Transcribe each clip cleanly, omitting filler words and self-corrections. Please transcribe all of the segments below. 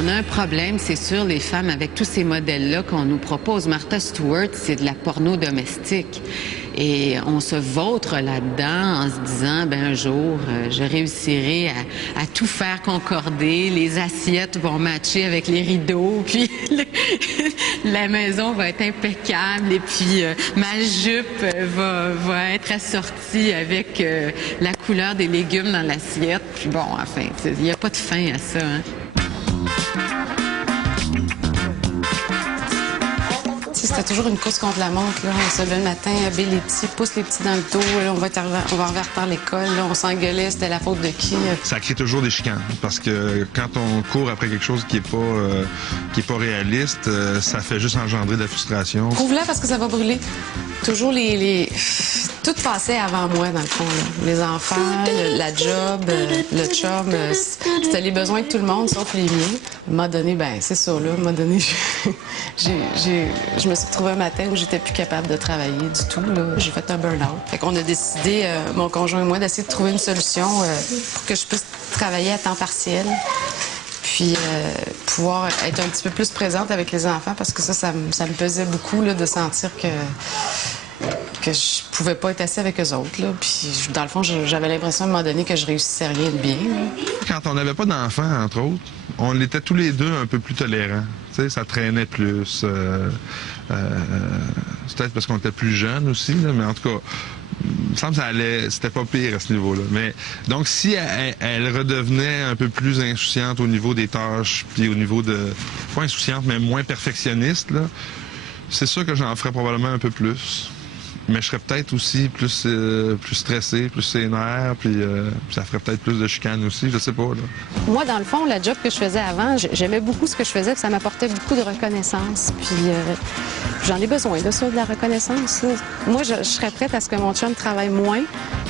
On a un problème, c'est sûr, les femmes, avec tous ces modèles-là qu'on nous propose. Martha Stewart, c'est de la porno domestique. Et on se vautre là-dedans en se disant, ben un jour, je réussirai à tout faire concorder, les assiettes vont matcher avec les rideaux, puis la maison va être impeccable, et puis ma jupe va être assortie avec la couleur des légumes dans l'assiette. Puis bon, enfin, il n'y a pas de fin à ça, hein. C'était toujours une course contre la montre. Là. On se levait le matin, habille les petits, pousse les petits dans le dos. Là, on va en retard à l'école. Là, on s'engueulait, c'était la faute de qui? Ça crée toujours des chicanes. Parce que quand on court après quelque chose qui est pas réaliste, ça fait juste engendrer de la frustration. Prouve-la parce que ça va brûler. Toujours tout passait avant moi, dans le fond. Là. Les enfants, la job, le chum, c'était les besoins de tout le monde, sauf les miens. À un moment donné, ben c'est ça, là. À un moment donné, je me suis retrouvée un matin où j'étais plus capable de travailler du tout, là. J'ai fait un burn-out. Fait qu'on a décidé, mon conjoint et moi, d'essayer de trouver une solution pour que je puisse travailler à temps partiel. Puis pouvoir être un petit peu plus présente avec les enfants, parce que ça me pesait beaucoup, là, de sentir que je pouvais pas être assise avec eux autres, là. Puis, dans le fond, j'avais l'impression à un moment donné que je réussissais rien de bien, là. Quand on n'avait pas d'enfants, entre autres, on était tous les deux un peu plus tolérants. Tu sais, ça traînait plus. Peut-être parce qu'on était plus jeunes aussi, là, mais en tout cas, il me semble que ça allait, c'était pas pire à ce niveau-là. Mais donc, si elle redevenait un peu plus insouciante au niveau des tâches, puis au niveau de, pas insouciante, mais moins perfectionniste, là, c'est sûr que j'en ferais probablement un peu plus. Mais je serais peut-être aussi plus stressé, plus sénère, puis ça ferait peut-être plus de chicanes aussi, je sais pas, là. Moi, dans le fond, la job que je faisais avant, j'aimais beaucoup ce que je faisais, puis ça m'apportait beaucoup de reconnaissance. Puis j'en ai besoin de ça, de la reconnaissance, là. Moi, je serais prête à ce que mon chum travaille moins,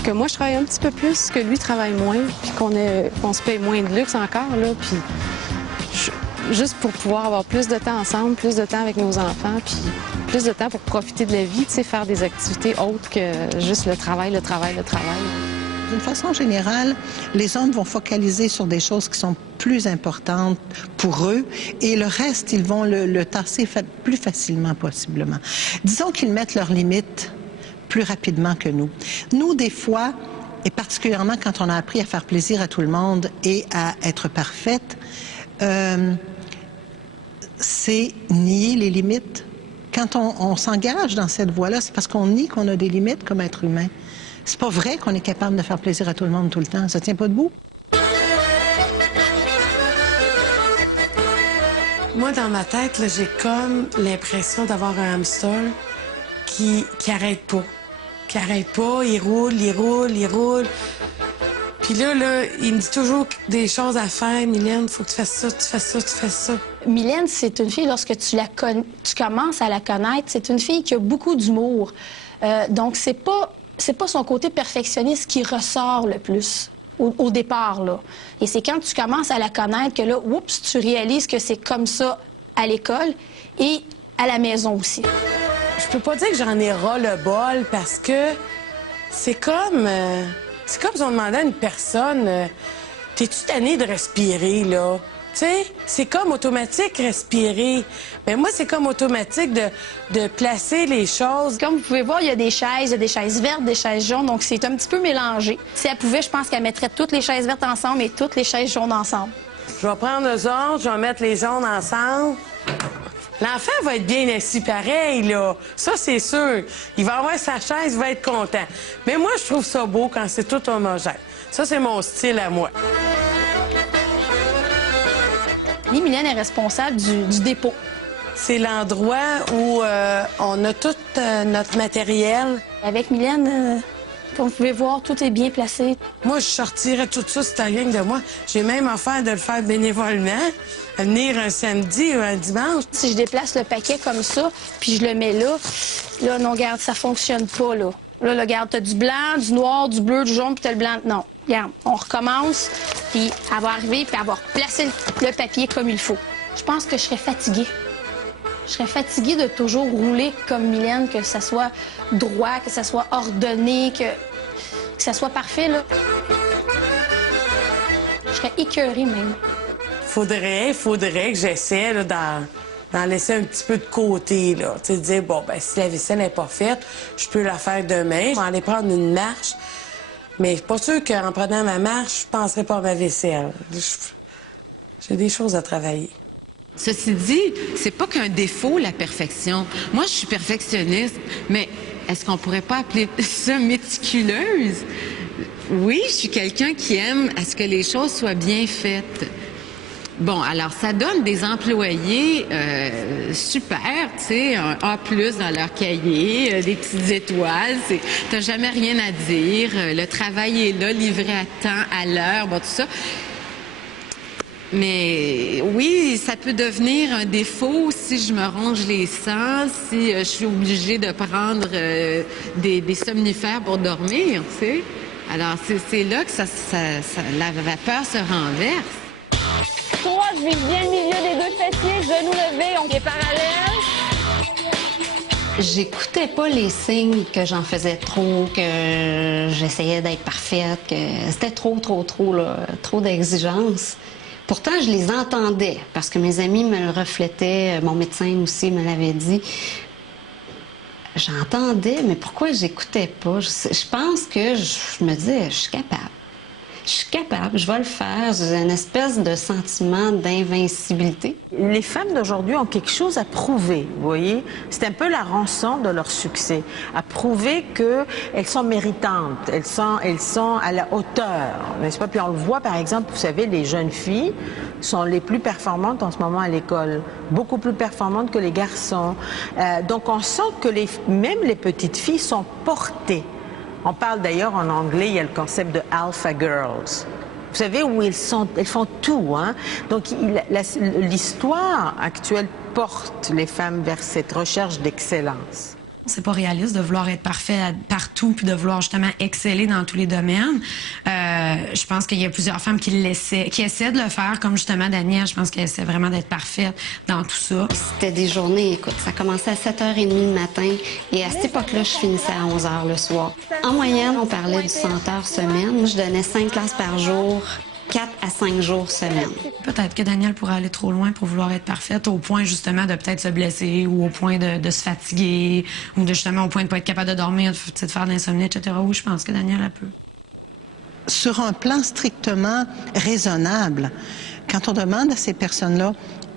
que moi, je travaille un petit peu plus, que lui travaille moins, puis qu'on se paye moins de luxe encore, là, puis juste pour pouvoir avoir plus de temps ensemble, plus de temps avec nos enfants, puis plus de temps pour profiter de la vie, tu sais, faire des activités autres que juste le travail, le travail, le travail. D'une façon générale, les hommes vont focaliser sur des choses qui sont plus importantes pour eux et le reste, ils vont le tasser plus facilement, possiblement. Disons qu'ils mettent leurs limites plus rapidement que nous. Nous, des fois, et particulièrement quand on a appris à faire plaisir à tout le monde et à être parfaite, c'est nier les limites. Quand on s'engage dans cette voie-là, c'est parce qu'on nie qu'on a des limites comme être humain. C'est pas vrai qu'on est capable de faire plaisir à tout le monde tout le temps. Ça tient pas debout. Moi, dans ma tête, là, j'ai comme l'impression d'avoir un hamster qui arrête pas. Qui arrête pas, il roule, il roule, il roule. Puis là, il me dit toujours des choses à faire. Mylène, il faut que tu fasses ça, tu fasses ça, tu fasses ça. Mylène, c'est une fille, lorsque tu commences à la connaître, c'est une fille qui a beaucoup d'humour. Donc, c'est pas son côté perfectionniste qui ressort le plus au départ, là. Et c'est quand tu commences à la connaître que là, oups, tu réalises que c'est comme ça à l'école et à la maison aussi. Je peux pas dire que j'en ai ras-le-bol parce que c'est comme... C'est comme si on demandait à une personne, t'es-tu tannée de respirer, là? Tu sais, c'est comme automatique, respirer. Mais moi, c'est comme automatique de placer les choses. Comme vous pouvez voir, il y a des chaises vertes, des chaises jaunes, donc c'est un petit peu mélangé. Si elle pouvait, je pense qu'elle mettrait toutes les chaises vertes ensemble et toutes les chaises jaunes ensemble. Je vais prendre eux autres, je vais mettre les jaunes ensemble. L'enfant va être bien assis pareil, là. Ça, c'est sûr. Il va avoir sa chaise, il va être content. Mais moi, je trouve ça beau quand c'est tout homogène. Ça, c'est mon style à moi. Oui, Mylène est responsable du dépôt. C'est l'endroit où on a tout notre matériel. Avec Mylène, comme vous pouvez voir, tout est bien placé. Moi, je sortirais tout ça, c'est rien que de moi. J'ai même offert de le faire bénévolement, venir un samedi ou un dimanche. Si je déplace le paquet comme ça, puis je le mets là, non, regarde, ça fonctionne pas, là. Là, regarde, t'as du blanc, du noir, du bleu, du jaune, puis t'as le blanc. Non, regarde, on recommence, puis elle va arriver, puis elle va replacer le papier comme il faut. Je pense que je serais fatiguée. Je serais fatiguée de toujours rouler comme Mylène, que ça soit droit, que ça soit ordonné, que ça soit parfait, là. Je serais écœurée, même. faudrait que j'essaie là, d'en laisser un petit peu de côté, là. Tu sais, de dire, bon, ben si la vaisselle n'est pas faite, je peux la faire demain. Je vais aller prendre une marche. Mais je suis pas sûre qu'en prenant ma marche, je penserai pas à ma vaisselle. J'ai des choses à travailler. Ceci dit, c'est pas qu'un défaut, la perfection. Moi, je suis perfectionniste, mais est-ce qu'on pourrait pas appeler ça méticuleuse? Oui, je suis quelqu'un qui aime à ce que les choses soient bien faites. Bon, alors ça donne des employés super, tu sais, un A+ dans leur cahier, des petites étoiles, t'as jamais rien à dire, le travail est là, livré à temps, à l'heure, bon, tout ça. Mais oui, ça peut devenir un défaut si je me ronge les sangs, si je suis obligée de prendre des somnifères pour dormir, tu sais. Alors, c'est là que la vapeur se renverse. 3, je vise bien le milieu des deux fessiers, genoux levés, on est parallèle. J'écoutais pas les signes que j'en faisais trop, que j'essayais d'être parfaite, que c'était trop d'exigences. Pourtant, je les entendais parce que mes amis me le reflétaient, mon médecin aussi me l'avait dit. J'entendais, mais pourquoi j'écoutais pas? Je pense que je me disais, je suis capable. Je suis capable, je vais le faire. J'ai une espèce de sentiment d'invincibilité. Les femmes d'aujourd'hui ont quelque chose à prouver, vous voyez? C'est un peu la rançon de leur succès, à prouver qu'elles sont méritantes, elles sont à la hauteur, n'est-ce pas? Puis on le voit, par exemple, vous savez, les jeunes filles sont les plus performantes en ce moment à l'école, beaucoup plus performantes que les garçons. Donc on sent que même les petites filles sont portées. On parle d'ailleurs en anglais, il y a le concept de alpha girls. Vous savez, où elles font tout, hein? Donc l'histoire actuelle porte les femmes vers cette recherche d'excellence. C'est pas réaliste de vouloir être parfait partout puis de vouloir justement exceller dans tous les domaines. Je pense qu'il y a plusieurs femmes qui essaient de le faire, comme justement Danielle. Je pense qu'elle essaie vraiment d'être parfaite dans tout ça. C'était des journées, écoute, ça commençait à 7h30 le matin et à cette époque-là, je finissais à 11h le soir. En moyenne, on parlait du 100 heures semaine. Moi, je donnais 5 classes par jour. 4 à 5 jours semaine. Peut-être que Danielle pourrait aller trop loin pour vouloir être parfaite, au point justement de peut-être se blesser ou au point de se fatiguer ou justement au point de ne pas être capable de dormir, de faire de l'insomnie, etc. Oui, je pense que Danielle, elle peut. Sur un plan strictement raisonnable, quand on demande à ces personnes-là,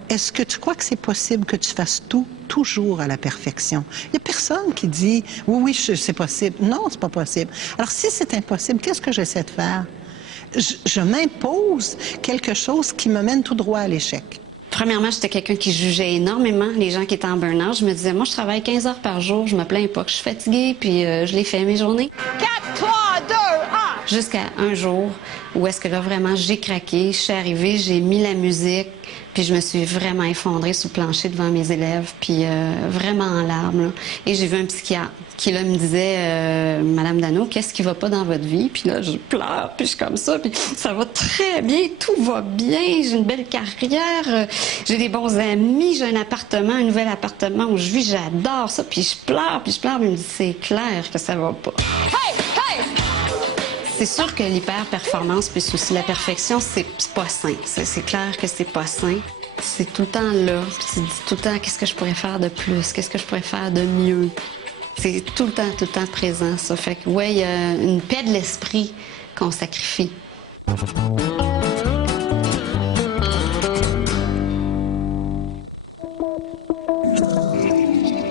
est-ce que tu crois que c'est possible que tu fasses tout, toujours à la perfection? Il n'y a personne qui dit, oui, c'est possible. Non, c'est pas possible. Alors, si c'est impossible, qu'est-ce que j'essaie de faire? Je m'impose quelque chose qui me mène tout droit à l'échec. Premièrement, j'étais quelqu'un qui jugeait énormément les gens qui étaient en burn-out. Je me disais, moi, je travaille 15 heures par jour, je me plains pas que je suis fatiguée, puis je les fais mes journées. 4, 3, 2, 1! Jusqu'à un jour où est-ce que là, vraiment, j'ai craqué, je suis arrivée, j'ai mis la musique, puis je me suis vraiment effondrée sur le plancher devant mes élèves, puis vraiment en larmes, là. Et j'ai vu un psychiatre qui, là, me disait, Madame Dano, qu'est-ce qui va pas dans votre vie? Puis là, je pleure, puis je suis comme ça, puis ça va très bien, tout va bien, j'ai une belle carrière, j'ai des bons amis, j'ai un appartement, un nouvel appartement où je vis, j'adore ça, puis je pleure, puis il me dit, c'est clair que ça va pas. Hey! Hey! C'est sûr que l'hyper-performance puis aussi la perfection, c'est pas sain. C'est clair que c'est pas sain. C'est tout le temps là. Puis tu dis tout le temps, qu'est-ce que je pourrais faire de plus? Qu'est-ce que je pourrais faire de mieux? C'est tout le temps présent, ça. Fait que, ouais, il y a une paix de l'esprit qu'on sacrifie.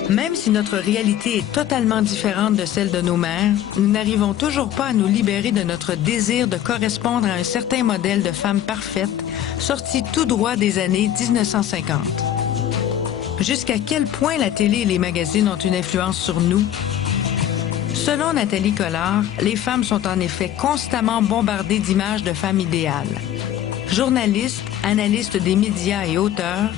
Même si notre réalité est totalement différente de celle de nos mères, nous n'arrivons toujours pas à nous libérer de notre désir de correspondre à un certain modèle de femme parfaite, sorti tout droit des années 1950. Jusqu'à quel point la télé et les magazines ont une influence sur nous? Selon Nathalie Collard, les femmes sont en effet constamment bombardées d'images de femmes idéales. Journaliste, analyste des médias et auteure,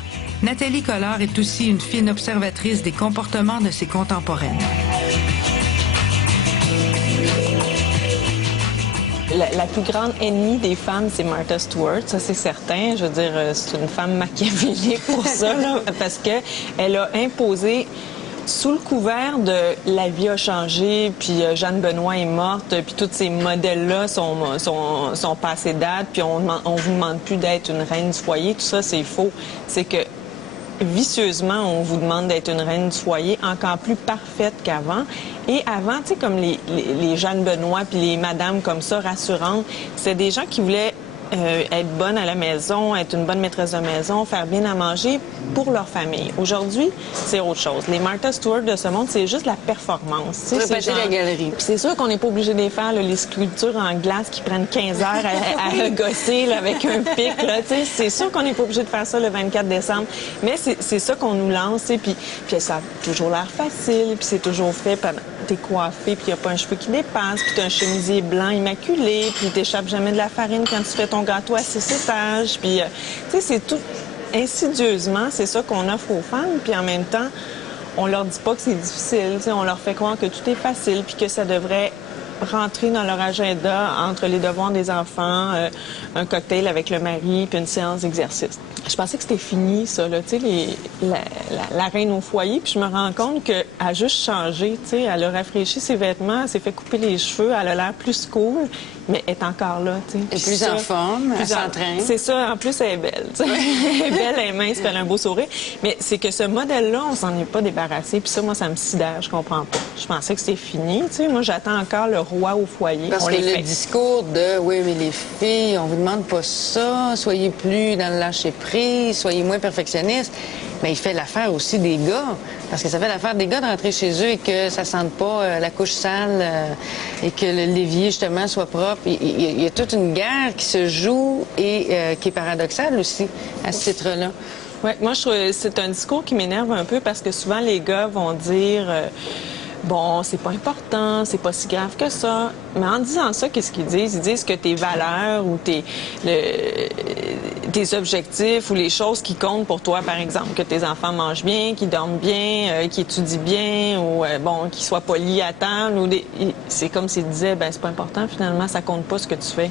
Nathalie Collard est aussi une fine observatrice des comportements de ses contemporaines. La plus grande ennemie des femmes, c'est Martha Stewart, ça c'est certain. Je veux dire, c'est une femme machiavélique pour ça, là, parce qu'elle a imposé sous le couvert de la vie a changé, puis Jeanne Benoît est morte, puis tous ces modèles-là sont passés date, puis on vous demande plus d'être une reine du foyer, tout ça, c'est faux. C'est que vicieusement, on vous demande d'être une reine du foyer encore plus parfaite qu'avant. Et avant, tu sais, comme les Jeanne Benoît puis les madames comme ça, rassurantes, c'était des gens qui voulaient être bonnes à la maison, être une bonne maîtresse de maison, faire bien à manger pour leur famille. Aujourd'hui, c'est autre chose. Les Martha Stewart de ce monde, c'est juste la performance. Répéter la galerie. Puis c'est sûr qu'on n'est pas obligé de les faire, là, les sculptures en glace qui prennent 15 heures à gosser là, avec un pic. C'est sûr qu'on n'est pas obligé de faire ça le 24 décembre. Mais c'est ça qu'on nous lance. Puis ça a toujours l'air facile, puis c'est toujours fait. T'es coiffé, puis il n'y a pas un cheveu qui dépasse, puis t'as un chemisier blanc immaculé, puis t'échappes jamais de la farine quand tu fais ton gâteau à 6 étages. Puis, tu sais, c'est tout insidieusement, c'est ça qu'on offre aux femmes, puis en même temps, on leur dit pas que c'est difficile, tu sais, on leur fait croire que tout est facile, puis que ça devrait rentrer dans leur agenda entre les devoirs des enfants, un cocktail avec le mari, puis une séance d'exercice. Je pensais que c'était fini, ça, là, tu sais, la reine au foyer, puis je me rends compte qu'elle a juste changé, tu sais, elle a rafraîchi ses vêtements, elle s'est fait couper les cheveux, elle a l'air plus cool, mais elle est encore là, tu sais. Elle est plus en forme, elle s'entraîne. C'est ça, en plus, elle est belle, tu sais. Elle est belle, elle est mince, elle a un beau sourire. Mais c'est que ce modèle-là, on s'en est pas débarrassé, puis ça, moi, ça me sidère, je comprends pas. Je pensais que c'était fini, tu sais. Moi, j'attends encore le roi au foyer. Parce que le discours de « oui, mais les filles, on vous demande pas ça, soyez plus dans le lâcher-prise, soyez moins perfectionnistes », mais il fait l'affaire aussi des gars. Parce que ça fait l'affaire des gars de rentrer chez eux et que ça sente pas la couche sale et que l'évier, justement, soit propre. Il y a toute une guerre qui se joue et qui est paradoxale aussi à ce titre-là. Oui, moi, je trouve que c'est un discours qui m'énerve un peu parce que souvent, les gars vont dire... bon, c'est pas important, c'est pas si grave que ça. Mais en disant ça, qu'est-ce qu'ils disent? Ils disent que tes valeurs ou tes objectifs ou les choses qui comptent pour toi, par exemple, que tes enfants mangent bien, qu'ils dorment bien, qu'ils étudient bien ou, bon, qu'ils soient polis à table. C'est comme s'ils disaient, ben c'est pas important, finalement, ça compte pas ce que tu fais.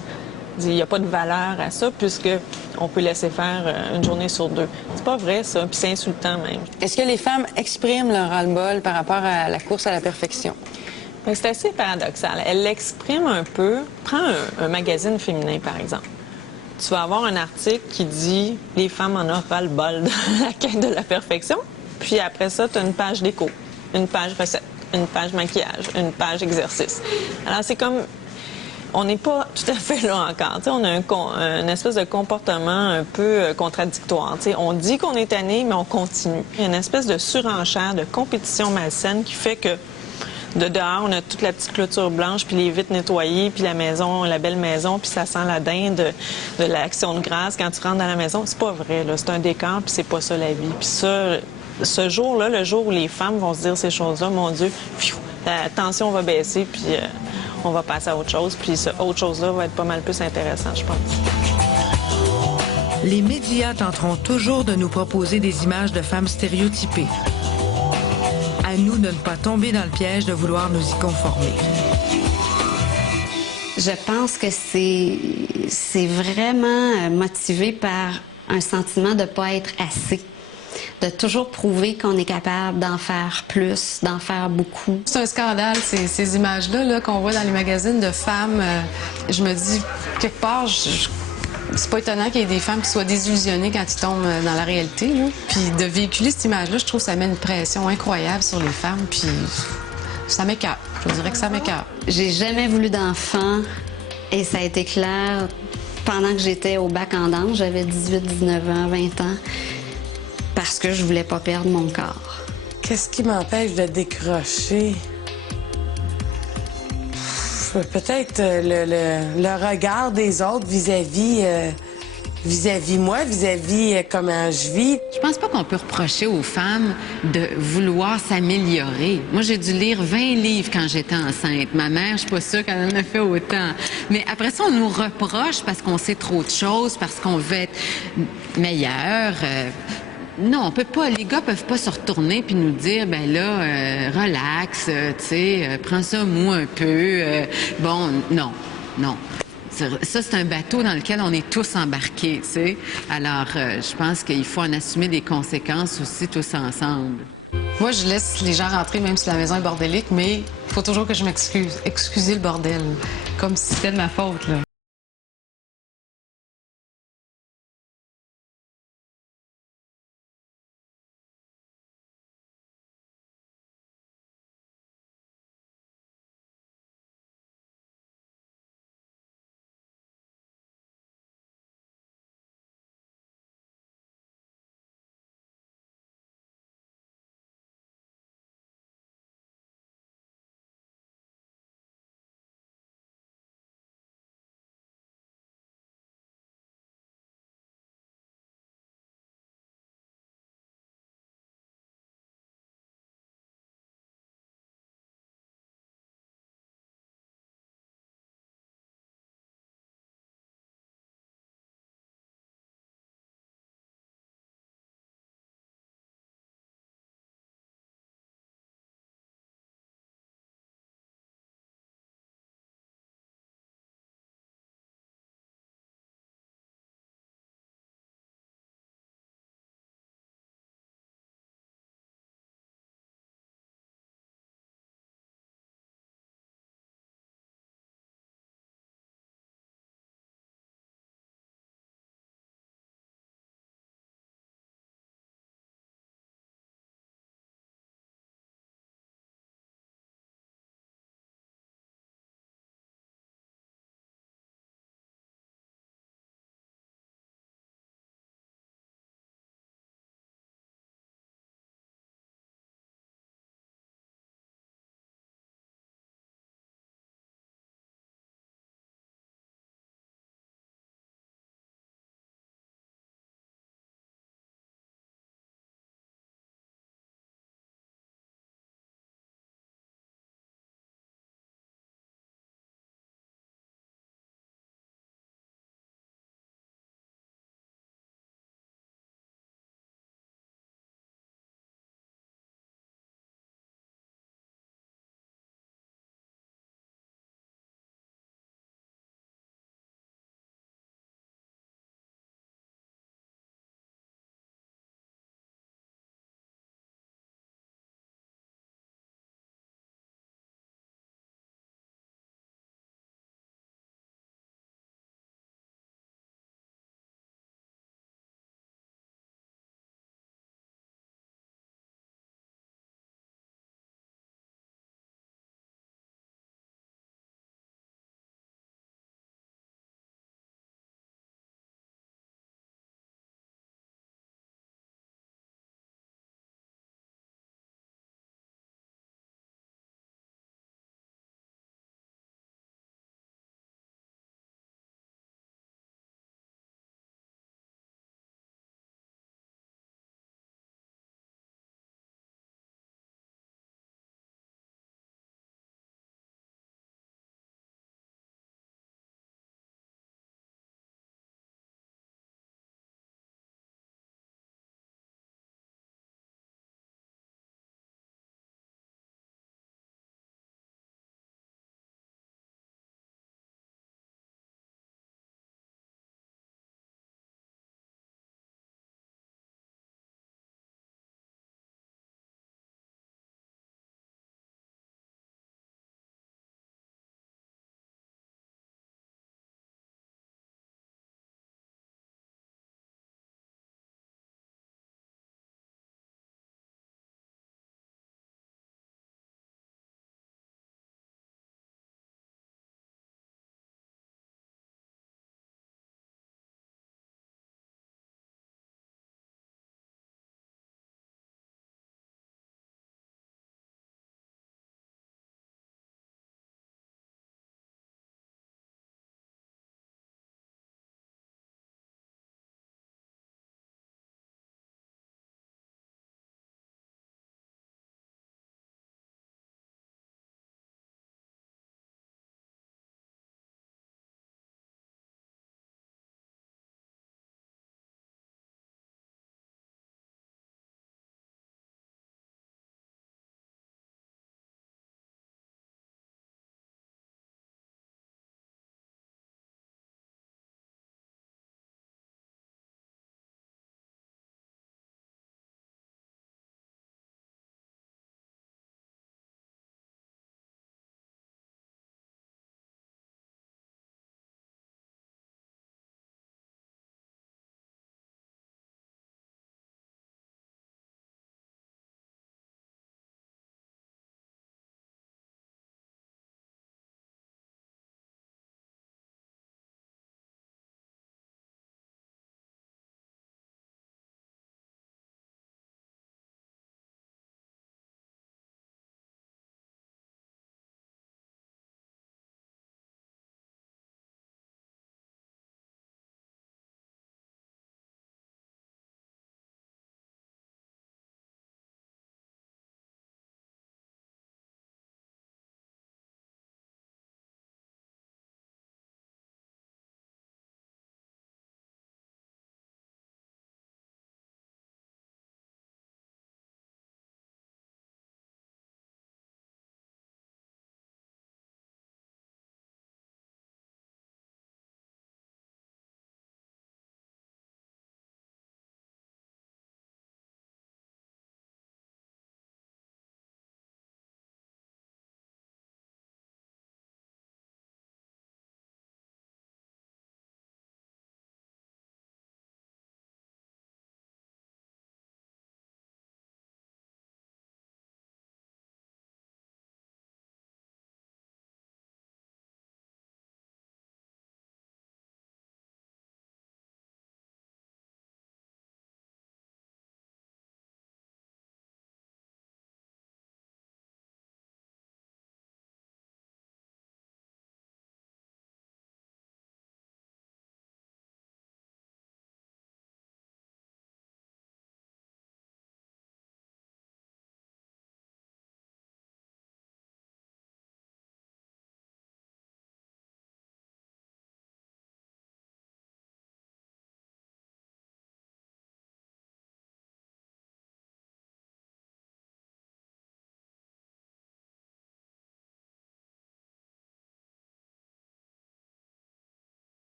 Il n'y a pas de valeur à ça, puisqu'on peut laisser faire une journée sur deux. C'est pas vrai, ça, puis c'est insultant même. Est-ce que les femmes expriment leur ras-le-bol par rapport à la course à la perfection? Bien, c'est assez paradoxal. Elles l'expriment un peu. Prends un magazine féminin, par exemple. Tu vas avoir un article qui dit « Les femmes en ont ras-le-bol de la quête de la perfection », puis après ça, tu as une page déco, une page recette, une page maquillage, une page exercice. Alors, c'est comme... On n'est pas tout à fait là encore. T'sais, on a une espèce de comportement un peu contradictoire. T'sais, on dit qu'on est tanné, mais on continue. Il y a une espèce de surenchère, de compétition malsaine qui fait que de dehors, on a toute la petite clôture blanche, puis les vitres nettoyées, puis la maison, la belle maison, puis ça sent la dinde de l'Action de grâce quand tu rentres dans la maison. C'est pas vrai, là. C'est un décor, puis c'est pas ça la vie. Puis ça, ce jour-là, le jour où les femmes vont se dire ces choses-là, mon Dieu, la tension va baisser, puis... on va passer à autre chose, puis cette autre chose-là va être pas mal plus intéressant, je pense. Les médias tenteront toujours de nous proposer des images de femmes stéréotypées. À nous de ne pas tomber dans le piège de vouloir nous y conformer. Je pense que c'est vraiment motivé par un sentiment de ne pas être assez. De toujours prouver qu'on est capable d'en faire plus, d'en faire beaucoup. C'est un scandale, ces images-là qu'on voit dans les magazines de femmes. Je me dis, quelque part, c'est pas étonnant qu'il y ait des femmes qui soient désillusionnées quand ils tombent dans la réalité. Là. Puis de véhiculer cette image-là, je trouve que ça met une pression incroyable sur les femmes. Puis ça m'écarte. Je dirais que ça m'écarte. J'ai jamais voulu d'enfant et ça a été clair pendant que j'étais au bac en danse. J'avais 18, 19 ans, 20 ans. Parce que je voulais pas perdre mon corps. Qu'est-ce qui m'empêche de décrocher? Peut-être le regard des autres vis-à-vis moi, vis-à-vis comment je vis. Je pense pas qu'on peut reprocher aux femmes de vouloir s'améliorer. Moi, j'ai dû lire 20 livres quand j'étais enceinte. Ma mère, je suis pas sûre qu'elle en a fait autant. Mais après ça, on nous reproche parce qu'on sait trop de choses, parce qu'on veut être meilleur. Non, on peut pas. Les gars peuvent pas se retourner puis nous dire, ben là, relax, tu sais, prends ça mou un peu. Bon, non. Ça, c'est un bateau dans lequel on est tous embarqués, tu sais. Alors, je pense qu'il faut en assumer des conséquences aussi tous ensemble. Moi, je laisse les gens rentrer même si la maison est bordélique, mais il faut toujours que je m'excuse. Excusez le bordel, comme si c'était de ma faute, là.